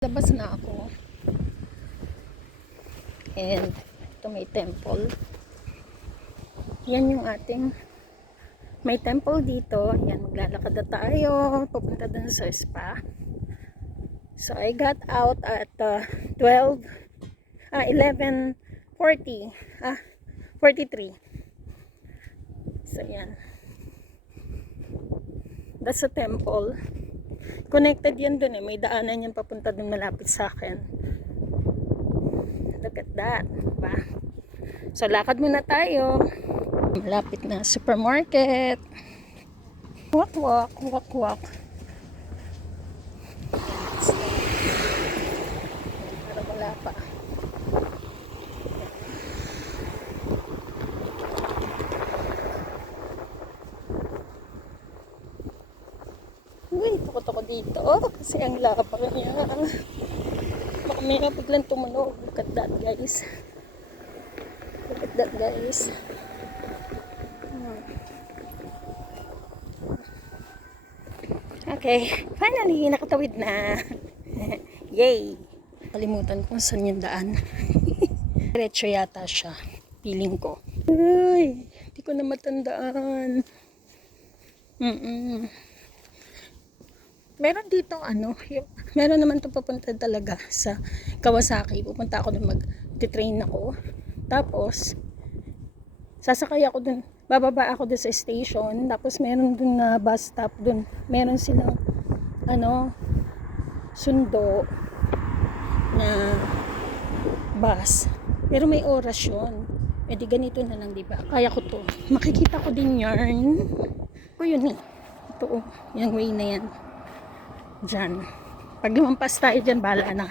Labas na ako. And ito may temple. Yan yung ating may temple dito. Yan, maglalakad na tayo papunta dun sa spa. So I got out at 11:40 43. So yan, that's a temple. Connected yan dun eh. May daanan yan papunta dun malapit sa akin. Look at that. Diba? So lakad muna tayo. Malapit na supermarket. Walk, walk, walk, walk. Para wala pa. Uy, takot ako dito kasi ang lapang niya. Baka may biglang tumunog. Look at that, guys. Look at that, guys. Okay, finally, nakatawid na. Yay! Kalimutan ko saan yung daan. Diretso yata siya. Feeling ko. Ay, hindi ko na matandaan. Meron dito meron naman to papunta talaga sa Kawasaki. Pupunta ako dun, mag-train ako. Tapos sasakay ako dun, bababa ako dun sa station. Tapos meron dun na bus stop dun. Meron silang sundo na bus. Pero may oras yun. E di ganito na lang, diba? Kaya ko to. Makikita ko din yarn. O yun eh. Ito yung way na yan. Diyan. Pag lumampas tayo dyan, bahala na.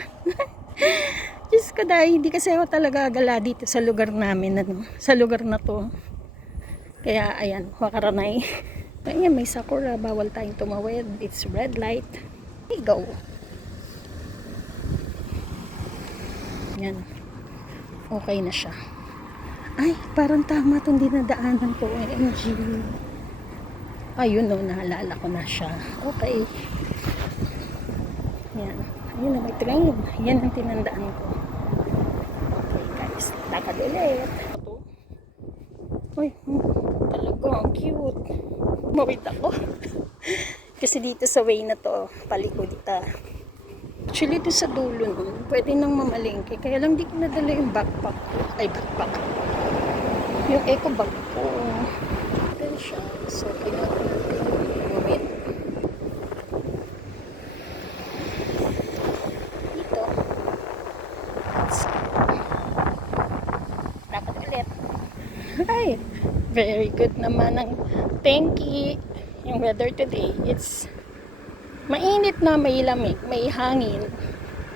Diyos ko dahil, hindi kasi ako talaga gala dito sa lugar namin, sa lugar na to. Kaya, ayan, wakaranay. Ayan, may sakura, bawal tayong tumawid. It's red light. Okay, go. Yan. Okay na siya. Ay, parang tama itong dinadaanan ko. OMG. Ayun o, naalala ko na siya. Okay. Yan. Ayun na, may train. Yan ang tinandaan ko. Okay guys, lakad ulit. Uy, talaga, ang cute. Mawit ako. Kasi dito sa way na to, palikod dito. Actually, dito sa dulo nun, pwede nang mamalengke. Kaya lang di ko nadala yung backpack ko. Ay, backpack. Yung eco bag ko. Ito siya. So, kailangan natin mawit. Ay, very good naman ang thanky. Yung weather today, it's mainit na, may lamig, may hangin.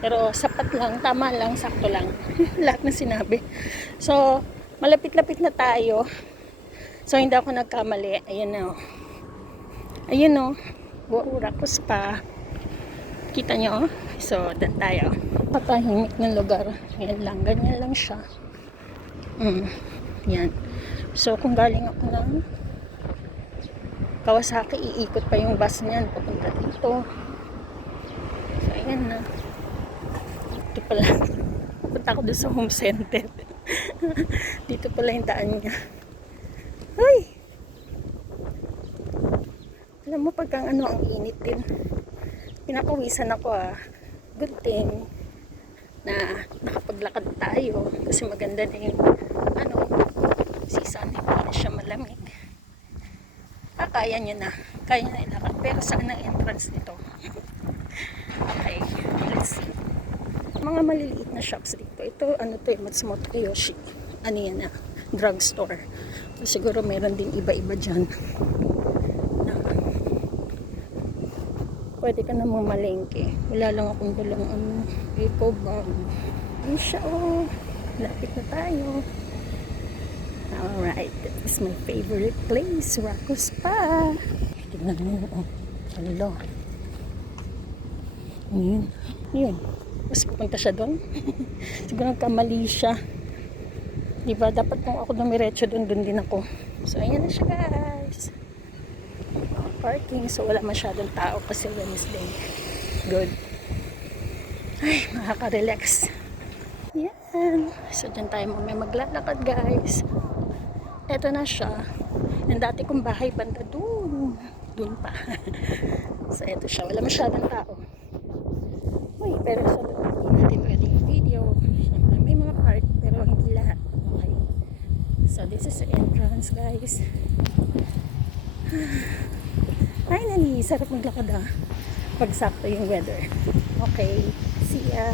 Pero sapat lang, tama lang, sakto lang. Lahat na sinabi. So, malapit-lapit na tayo. So, hindi ako nagkamali. Ayun na. Ayun o. Buurakos pa. Kita nyo? So, dan tayo. Patahimik ng lugar. Yan lang. Ganyan lang siya. Yan. So, kung galing ako ng Kawasaki, iikot pa yung bus niyan papunta dito. So, ayan na. Dito pala. Punta ako doon sa home center. Dito pala yung daan niya. Ay! Alam mo, pagka ang init din. Pinapawisan ako Good thing na nakapaglakad tayo. Kasi maganda na yung season, hindi na siya malamig. Kaya nyo na. Kaya na ilakad. Pero saan ang entrance nito? Okay, let's see. Mga maliliit na shops dito. Ito, Matsumoto Kiyoshi. Yan na? Drugstore. So, siguro meron din iba-iba dyan. Pwede ka namang malengke. Wala lang akong dalang eco bag. Ayun siya lapit na tayo. Alright, that is my favorite place, Rako Spa. Tignan mo, hello. Yun. Tapos pupunta siya doon. Siguro nagkamali siya. Diba, dapat kung ako dumiretso doon din ako. So, ayan na siya, guys. Parking, so wala masyadong tao kasi Wednesday. Good. Ay, makaka-relax. Yan. So, dyan tayo mamaya maglalakad, guys. Eto na siya. Yung dati kong bahay, banda dun. Dun pa. So, eto siya. Wala masyadong tao. Uy, pero sa loob hindi natin pwedeng video. Siyempre, may mga part, pero hindi lahat. Okay. So, this is the entrance, guys. Finally, sarap maglakad ah. Pag sakto yung weather. Okay. See ya.